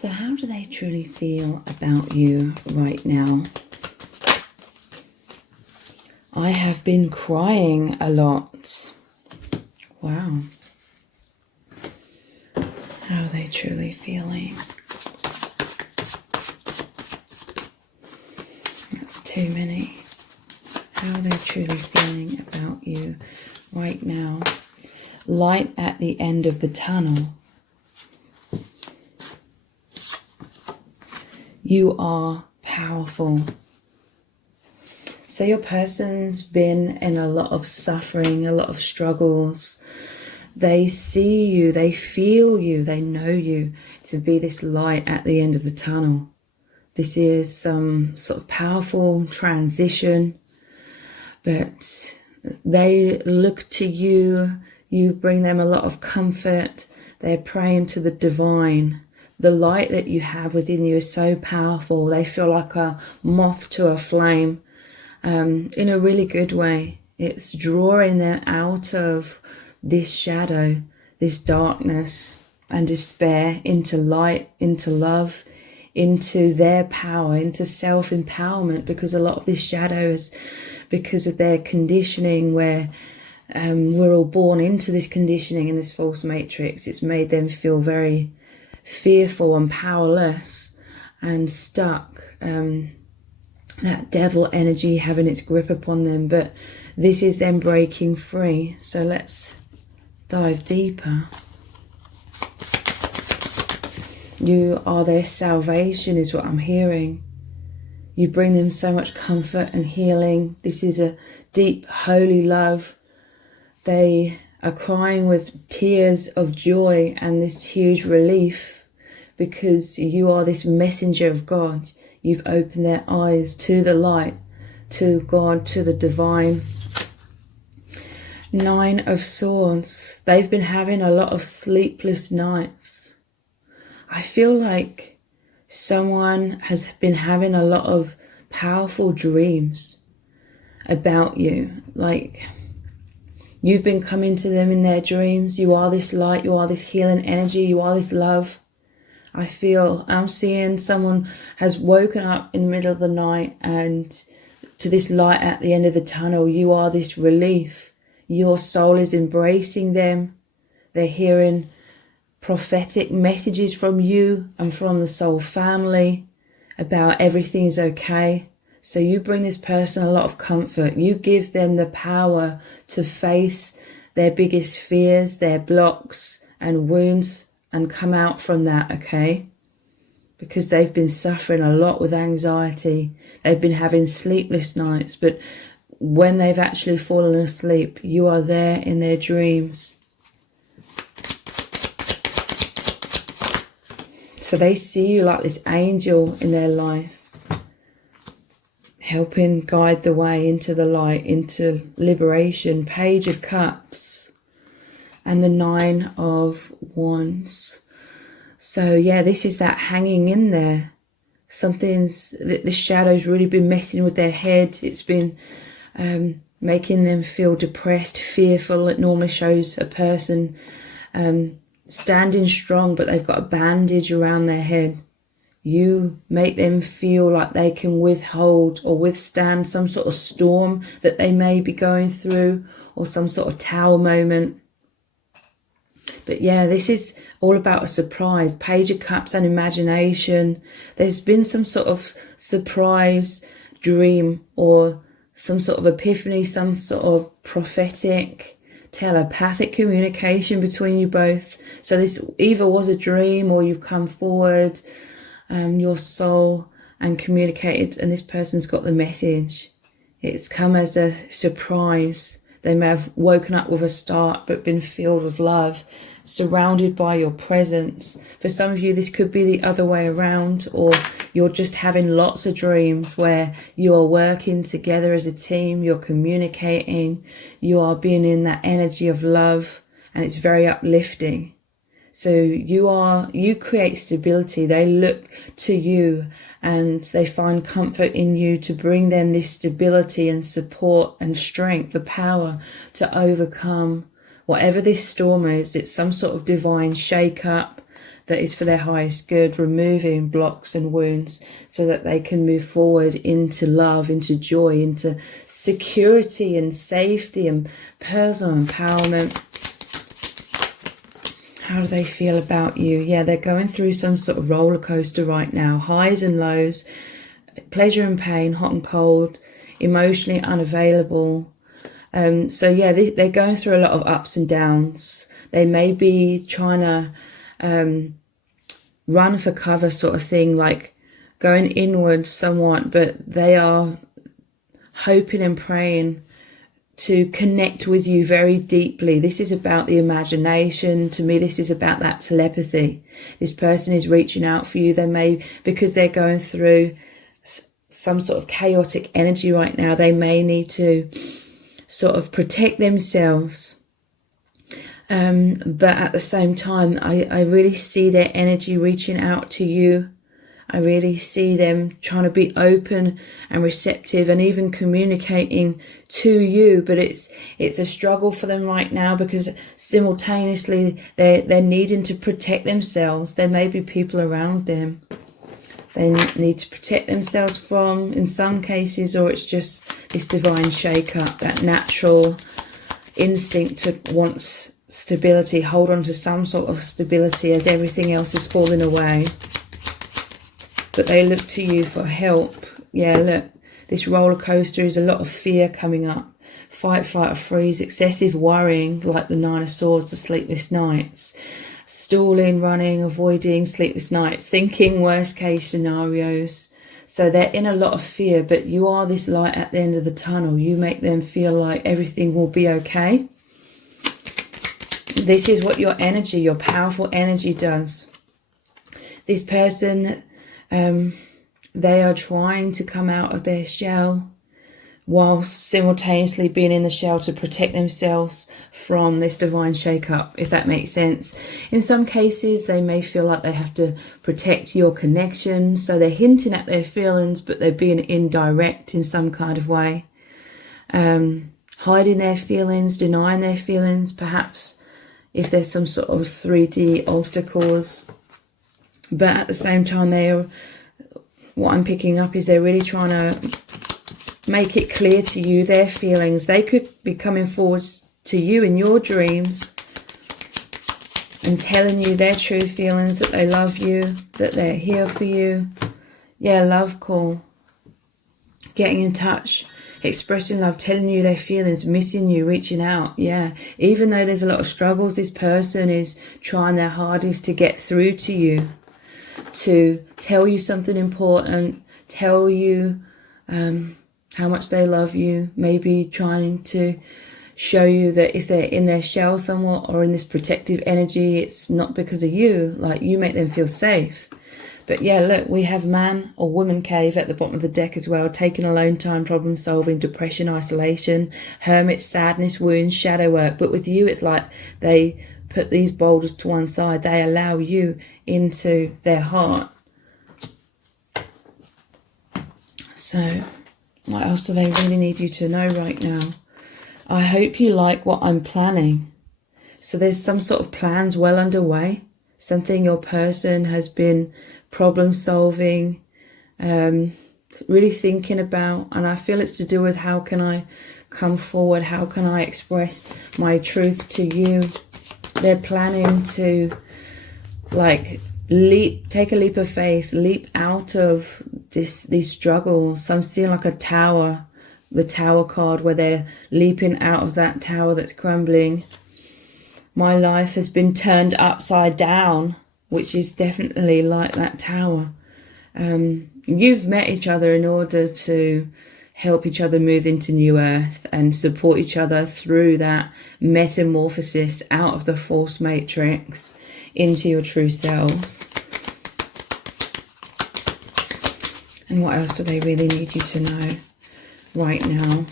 So how do they truly feel about you right now? I have been crying a lot. Wow. How are they truly feeling? That's too many. How are they truly feeling about you right now? Light at the end of the tunnel. You are powerful. So your person's been in a lot of suffering, a lot of struggles. They see you, they feel you, they know you to be this light at the end of the tunnel. This is some sort of powerful transition, but they look to you, you bring them a lot of comfort. They're praying to the divine. The light that you have within you is so powerful. They feel like a moth to a flame, in a really good way. It's drawing them out of this shadow, this darkness and despair, into light, into love, into their power, into self-empowerment, because a lot of this shadow is because of their conditioning, where we're all born into this conditioning in this false matrix. It's made them feel very fearful and powerless and stuck. That devil energy having its grip upon them, but this is them breaking free. So let's dive deeper. You are their salvation is what I'm hearing. You bring them so much comfort and healing. This is a deep, holy love. They are crying with tears of joy and this huge relief, because you are this messenger of God. You've opened their eyes to the light, to God, to the divine. 9 of Swords. They've been having a lot of sleepless nights. I feel like someone has been having a lot of powerful dreams about you. Like, you've been coming to them in their dreams. You are this light. You are this healing energy. You are this love. I'm seeing someone has woken up in the middle of the night and to this light at the end of the tunnel. You are this relief. Your soul is embracing them. They're hearing prophetic messages from you and from the soul family about everything is okay. So you bring this person a lot of comfort. You give them the power to face their biggest fears, their blocks and wounds, and come out from that, okay? Because they've been suffering a lot with anxiety. They've been having sleepless nights, but when they've actually fallen asleep, you are there in their dreams. So they see you like this angel in their life, helping guide the way into the light, into liberation. Page of Cups and the 9 of Wands. So yeah, this is that hanging in there. The shadow's really been messing with their head. It's been making them feel depressed, fearful. It normally shows a person standing strong, but they've got a bandage around their head. You make them feel like they can withhold or withstand some sort of storm that they may be going through, or some sort of tower moment. But yeah, this is all about a surprise. Page of Cups and imagination. There's been some sort of surprise dream or some sort of epiphany, some sort of prophetic, telepathic communication between you both. So this either was a dream, or you've come forward, your soul, and communicated, and this person's got the message. It's come as a surprise. They may have woken up with a start, but been filled with love, surrounded by your presence. For some of you, this could be the other way around, or you're just having lots of dreams where you're working together as a team, you're communicating, you are being in that energy of love, and it's very uplifting. So you create stability. They look to you and they find comfort in you to bring them this stability and support and strength, the power to overcome whatever this storm is. It's some sort of divine shake-up. that is for their highest good, removing blocks and wounds so that they can move forward into love, into joy, into security and safety and personal empowerment. How do they feel about you? Yeah, they're going through some sort of roller coaster right now. Highs and lows, pleasure and pain, hot and cold, emotionally unavailable. So yeah, they're going through a lot of ups and downs. They may be trying to run for cover sort of thing, like going inwards somewhat, but they are hoping and praying to connect with you very deeply. This is about the imagination. To me, this is about that telepathy. This person is reaching out for you. They may, because they're going through some sort of chaotic energy right now, they may need to sort of protect themselves. But at the same time, I really see their energy reaching out to you. I really see them trying to be open and receptive and even communicating to you. But it's a struggle for them right now, because simultaneously they're needing to protect themselves. There may be people around them they need to protect themselves from, in some cases, or it's just this divine shake-up, that natural instinct to want stability, hold on to some sort of stability as everything else is falling away. But they look to you for help. Yeah, look, this roller coaster is a lot of fear coming up. Fight, flight, or freeze, excessive worrying, like the Nine of Swords, the sleepless nights. Stalling, running, avoiding, sleepless nights, thinking worst case scenarios. So they're in a lot of fear, but you are this light at the end of the tunnel. You make them feel like everything will be okay. This is what your energy, your powerful energy does. This person, they are trying to come out of their shell whilst simultaneously being in the shell to protect themselves from this divine shake-up, if that makes sense. In some cases, they may feel like they have to protect your connection, so they're hinting at their feelings, but they're being indirect in some kind of way. Hiding their feelings, denying their feelings, perhaps if there's some sort of 3D obstacles. But at the same time, what I'm picking up is they're really trying to make it clear to you their feelings. They could be coming forward to you in your dreams and telling you their true feelings, that they love you, that they're here for you. Yeah, love call. Getting in touch, expressing love, telling you their feelings, missing you, reaching out. Yeah, even though there's a lot of struggles, this person is trying their hardest to get through to you, to tell you something important, tell you how much they love you, maybe trying to show you that if they're in their shell somewhat or in this protective energy, it's not because of you, like you make them feel safe. But yeah, look, we have man or woman cave at the bottom of the deck as well, taking alone time, problem solving, depression, isolation, hermit, sadness, wounds, shadow work. But with you, it's like they put these boulders to one side, they allow you into their heart. So what else do they really need you to know right now? I hope you like what I'm planning. So there's some sort of plans well underway. Something your person has been problem solving, really thinking about. And I feel it's to do with how can I come forward? How can I express my truth to you? They're planning to take a leap of faith, leap out of these struggles. So I'm seeing like a tower, the tower card, where they're leaping out of that tower that's crumbling. My life has been turned upside down, which is definitely like that tower. You've met each other in order to help each other move into new earth and support each other through that metamorphosis out of the false matrix into your true selves. And what else do they really need you to know right now?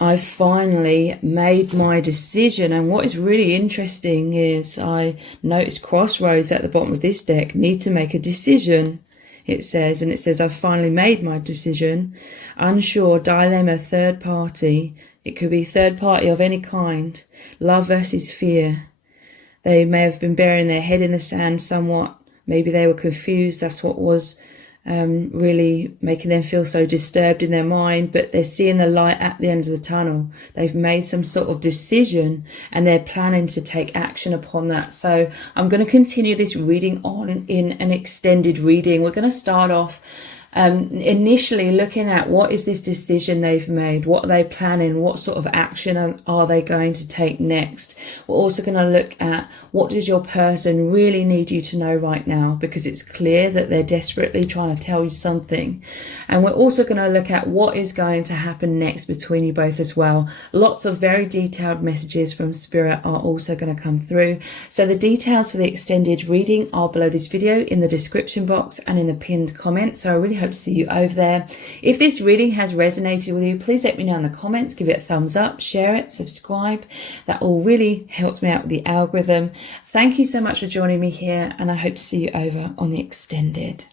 I've finally made my decision, and what is really interesting is I noticed crossroads at the bottom of this deck, need to make a decision, it says, and it says I've finally made my decision. Unsure, dilemma, third party. It could be third party of any kind. Love versus fear. They may have been burying their head in the sand somewhat. Maybe they were confused. That's what was really making them feel so disturbed in their mind, but they're seeing the light at the end of the tunnel. They've made some sort of decision and they're planning to take action upon that. So I'm going to continue this reading on in an extended reading. We're going to start off initially looking at what is this decision they've made, what are they planning, what sort of action are they going to take next. We're also going to look at what does your person really need you to know right now, because it's clear that they're desperately trying to tell you something. And we're also going to look at what is going to happen next between you both as well. Lots of very detailed messages from Spirit are also going to come through. So the details for the extended reading are below this video in the description box and in the pinned comment. So I really hope to see you over there. If this reading has resonated with you, please let me know in the comments. Give it a thumbs up, share it, subscribe. That all really helps me out with the algorithm. Thank you so much for joining me here, and I hope to see you over on the extended.